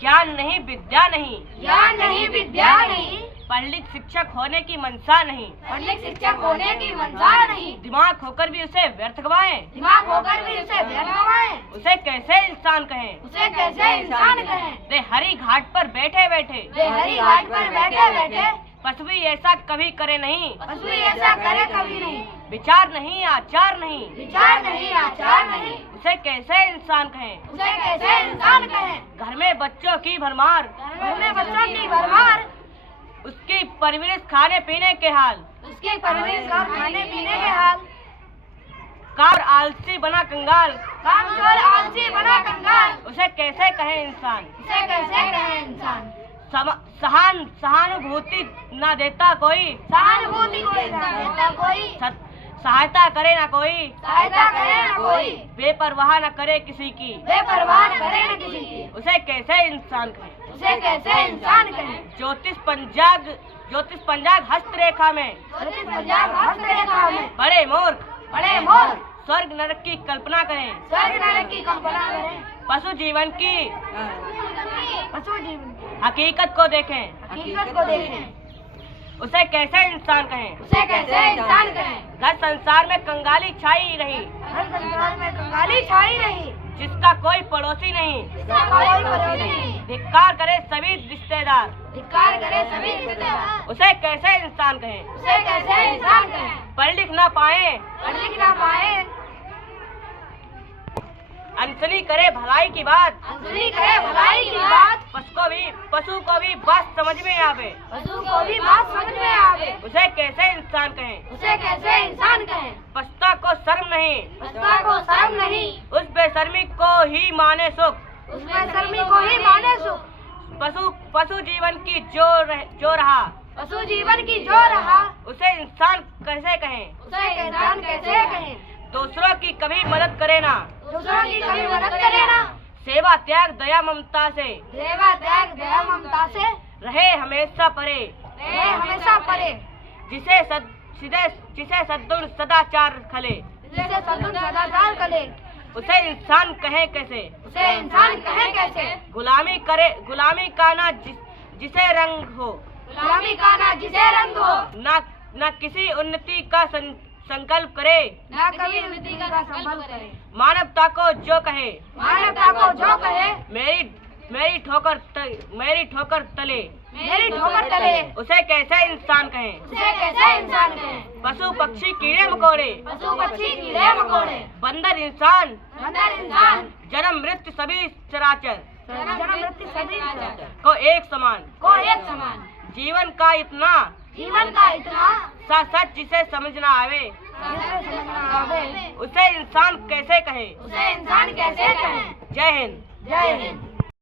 ज्ञान नहीं विद्या नहीं, ज्ञान नहीं विद्या नहीं, पढ़ लिख शिक्षक होने की मंशा नहीं, पढ़ लिख शिक्षक होने की मंशा नहीं, दिमाग होकर भी उसे व्यर्थ गवाएं, दिमाग होकर भी उसे व्यर्थ गवाएं, उसे कैसे इंसान कहें, उसे कैसे इंसान कहें। वे हरी घाट पर बैठे बैठे, वे हरी घाट पर बैठे बैठे, पशु भी ऐसा कभी करे नहीं, पशु भी ऐसा करे कभी नहीं, विचार नहीं आचार नहीं, विचार नहीं आचार नहीं, उसे कैसे इंसान कहें, उसे कैसे इंसान कहें। घर में बच्चों की भरमार, घर में बच्चों की भरमार, उसकी परवरिश खाने पीने के हाल, उसकी परवरिश और खाने पीने के हाल, कार आलसी बना कंगाल, कामचोर आलसी बना कंगाल, उसे कैसे कहे इंसान, उसे कैसे कहे इंसान। सहानुभूति न देता कोई, सहानुभूति कोई ना देता कोई, सहायता करे ना कोई, सहायता करे ना कोई, बेपरवाह न करे किसी की, बेपरवाह न करे न किसी की, उसे कैसे इंसान कहे, उसे कैसे इंसान कहे। ज्योतिष पंजाग हस्तरेखा में, ज्योतिष पंजाब हस्तरेखा में, बड़े मूर्ख बड़े मूर्ख स्वर्ग नरक की कल्पना करें, स्वर्ग नरक की कल्पना करें, पशु जीवन की पशु जीवन हकीकत को देखें, हकीकत को देखें, उसे कैसे इंसान कहें। उसे कैसे इंसान कहें। घर संसार में कंगाली छाई रही, हर संसार में कंगाली छाई रही, जिसका कोई पड़ोसी नहीं, जिसका कोई पड़ोसी नहीं, धिक्कार करे सभी रिश्तेदार, धिक्कार करे सभी रिश्तेदार, उसे कैसे इंसान कहें। उसे कैसे इंसान कहें। पढ़ लिख ना पाए, पढ़ लिख ना पाए, अनसुनी करे भलाई की बात, अनसुनी करे भलाई की बात, पशु को भी बात समझ में आवे, पशु को भी बात समझ में आवे, उसे कैसे इंसान कहें। उसे कैसे इंसान कहें। पछता को शर्म नहीं, पछता को शर्म नहीं, उस बेशर्मी को ही माने सुख, उस बेशर्मी को ही माने सुख, पशु जीवन की जो रहा, पशु जीवन की जो रहा, उसे इंसान कैसे कहें। उसे इंसान कैसे कहें। दूसरों की कभी मदद करे ना, दूसरों की कभी मदद करे ना, सेवा त्याग दया ममता से, सेवा त्याग दया ममता से, रहे हमेशा परे, रहे हमेशा परे, जिसे सद्गुण सदाचार खले, जिसे सद्गुण सदाचार खले, उसे इंसान कहे कैसे। उसे इंसान कहे कैसे। गुलामी का ना जिसे रंग हो, गुलामी का ना जिसे रंग हो, ना किसी उन्नति का संकल्प करे, ना कभी उन्नति का संकल्प करे, मानवता को जो कहे, मानवता को जो कहे, मेरी ठोकर तले, मेरी ठोकर तले, उसे कैसे इंसान कहे। उसे कैसे इंसान कहे। पशु पक्षी कीड़े मकोड़े, पशु पक्षी कीड़े मकोड़े, बंदर इंसान, जन्म मृत्यु सभी चराचर, को एक समान, जीवन का इतना सच जिसे समझ ना आवे, उसे इंसान कैसे कहे। उसे इंसान कैसे कहे। जय हिंद। जय हिंद।